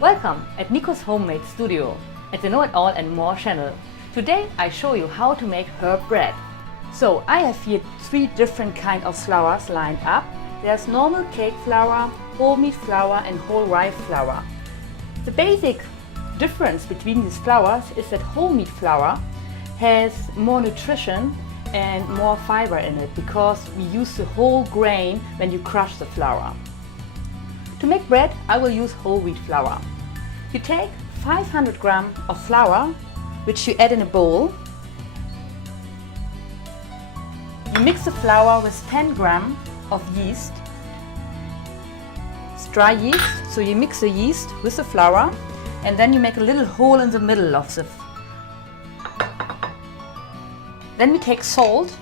Welcome at Nico's Homemade Studio at the Know It All and More channel. Today I show you how to make herb bread. So I have here 3 different kinds of flours lined up. There's normal cake flour, whole wheat flour and whole rye flour. The basic difference between these flours is that whole wheat flour has more nutrition and more fiber in it because we use the whole grain when you crush the flour. To make bread, I will use whole wheat flour. You take 500 grams of flour, which you add in a bowl. You mix the flour with 10 grams of yeast. It's dry yeast, so you mix the yeast with the flour and then you make a little hole in the middle of the. Then we take salt,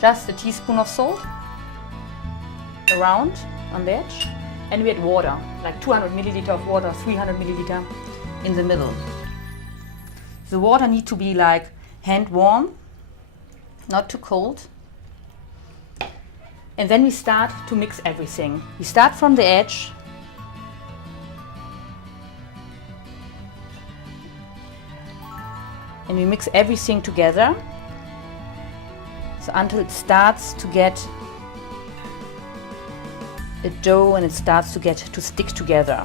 just a teaspoon of salt, around on the edge, and we add water, like 200 milliliter of water, 300 milliliter in the middle. The water needs to be like hand warm, not too cold. And then we start to mix everything. We start from the edge. And we mix everything together. So until it starts to get a dough and it starts to stick together.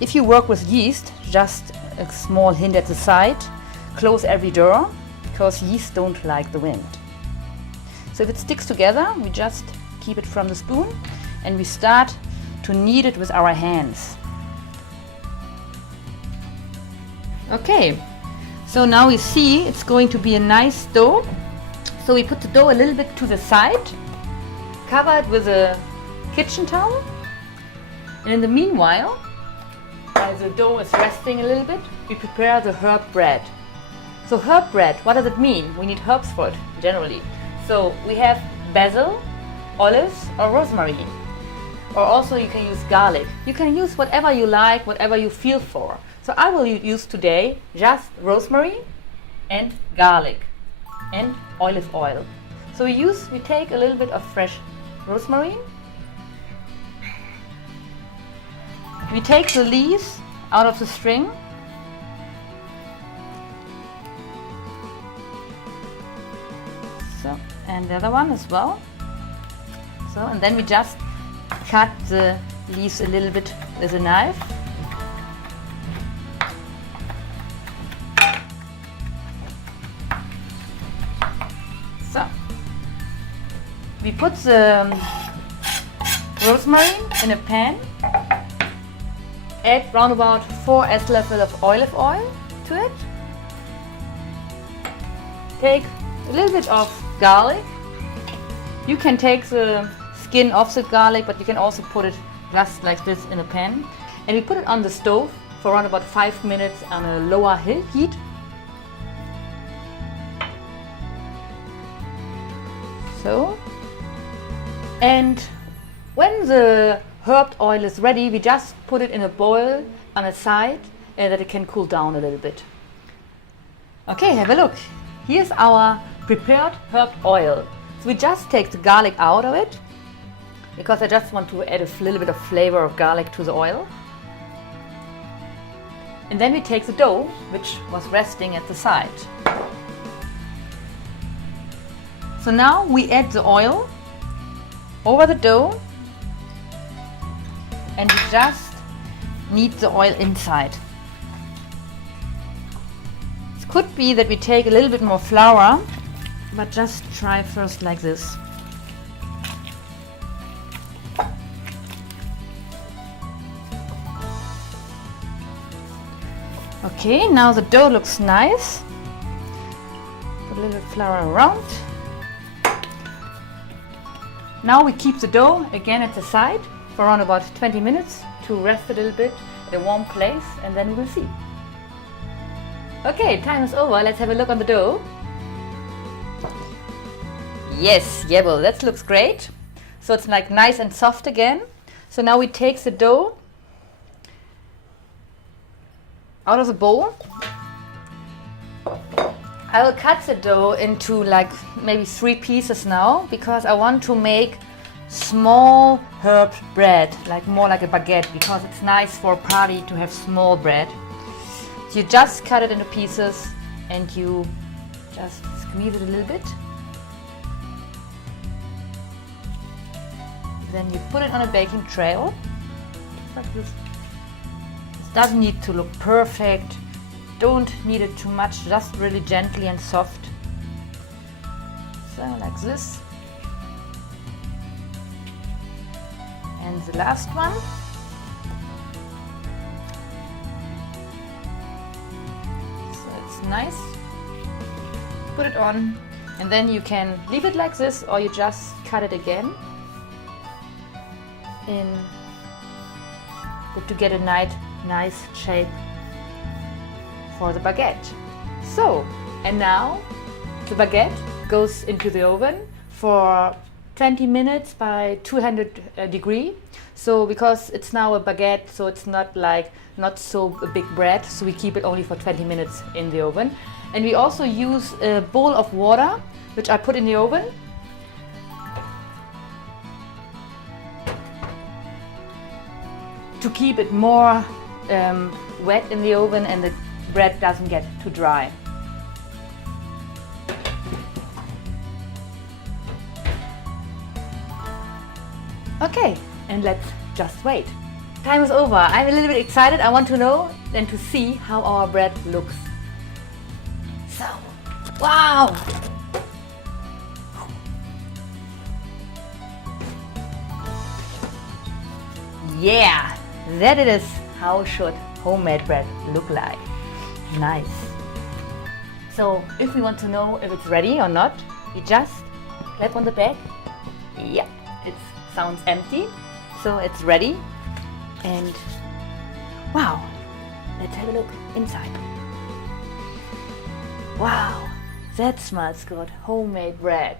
If you work with yeast, just a small hint at the side, close every door because yeast don't like the wind. So if it sticks together, we just keep it from the spoon and we start to knead it with our hands. Okay, so now we see it's going to be a nice dough. So we put the dough a little bit to the side, cover it with a kitchen towel, and in the meanwhile, while the dough is resting a little bit, we prepare the herb bread. So herb bread, what does it mean? We need herbs for it generally. So we have basil, olives or rosemary, or also you can use garlic. You can use whatever you like, whatever you feel for. So I will use today just rosemary and garlic and olive oil. So we take a little bit of fresh rosemary. We take the leaves out of the string. So, and the other one as well. So, and then we just cut the leaves a little bit with a knife. So, we put the rosemary in a pan, add round about 4 teaspoons of olive oil to it, take a little bit of garlic. You can take the skin off the garlic, but you can also put it just like this in a pan. And we put it on the stove for around about 5 minutes on a lower heat. So, and when the herbed oil is ready, we just put it in a bowl on a side that it can cool down a little bit. Okay, have a look. Here's our prepared herbed oil. So we just take the garlic out of it because I just want to add a little bit of flavor of garlic to the oil. And then we take the dough, which was resting at the side. So now we add the oil over the dough and we just knead the oil inside. It could be that we take a little bit more flour, but just try first like this. Okay, now the dough looks nice. Put a little bit of flour around. Now we keep the dough again at the side for around about 20 minutes to rest a little bit at a warm place, and then we will see. Okay, time is over. Let's have a look on the dough. Yes, yeah, well, that looks great. So it's like nice and soft again. So now we take the dough out of the bowl. I will cut the dough into like maybe 3 pieces now because I want to make small herb bread, like more like a baguette, because it's nice for a party to have small bread. So you just cut it into pieces and you just squeeze it a little bit. Then you put it on a baking tray, like this. It doesn't need to look perfect, don't knead it too much, just really gently and soft. So like this. And the last one. So it's nice. Put it on, and then you can leave it like this, or you just cut it again to get a nice shape for the baguette. So, and now the baguette goes into the oven for 20 minutes by 200 degree. So because it's now a baguette, so it's not so a big bread, so we keep it only for 20 minutes in the oven. And we also use a bowl of water, which I put in the oven. To keep it more wet in the oven and the bread doesn't get too dry. Okay, and let's just wait. Time is over. I'm a little bit excited. I want to know and to see how our bread looks. So, wow! Yeah, that it is how should homemade bread look like. Nice. So if we want to know if it's ready or not, we just clap on the back. Yeah, it sounds empty, so it's ready. And wow, let's have a look inside. Wow, that smells good. Homemade bread.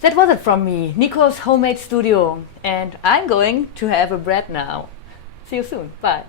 That was it from me, Nico's Homemade Studio, and I'm going to have a bread now. See you soon. Bye.